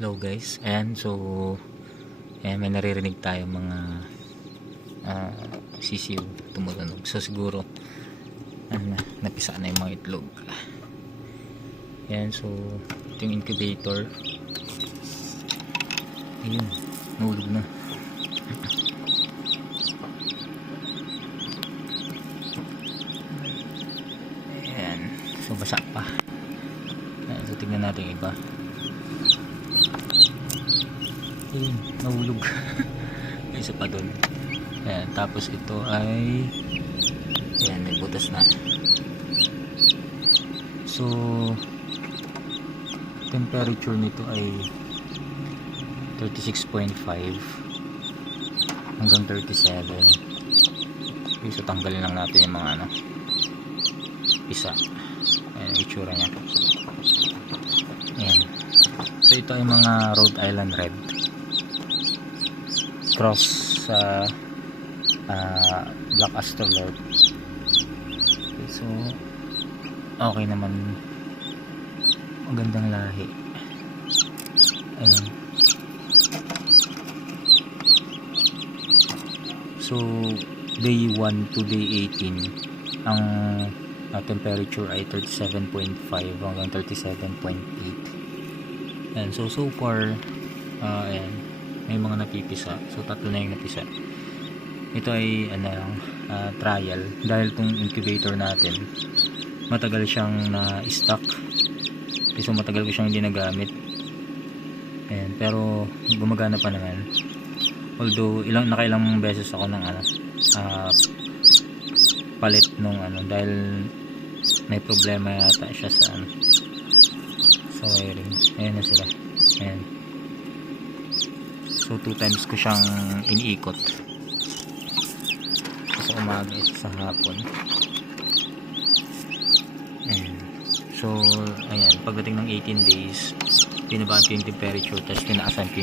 Hello guys, ayan, so ayan, may naririnig tayo mga sisiw tumutunog, so siguro napisa na yung mga itlog. Ayan, so ito yung incubator. Ayun, nahulog na. Ayan, so basa pa. Ayan, so tignan natin yung iba. Ayun, nahulog. May isa pa doon. Ayan, tapos ito ay ayan, may butas na. So temperature nito ay 36.5 hanggang 37. Okay, so tanggalin lang natin yung mga isa. Ayan, itsura nya. Ayan, so ito ay mga Rhode Island Red cross sa Black Astrolord. Okay, so okay naman, magandang lahi. Ayan, so day 1 to day 18 ang temperature ay 37.5 hanggang 37.8. and so far ayan, may mga napipisa, so tatlo na yung napisa. Ito ay trial dahil tong incubator natin matagal siyang na-stock, so matagal ko siyang hindi nagamit. Ayan, pero gumagana pa naman, although nakailang beses ako ng palit nung dahil may problema yata siya sa sa wiring. Ayan na sila. Ayan, so 2 times ko siyang iniikot, sa umaga sa hapon. Ayan. So ayan, pagdating ng 18 days pinabaan ko yung temperature, tapos pinaasan ko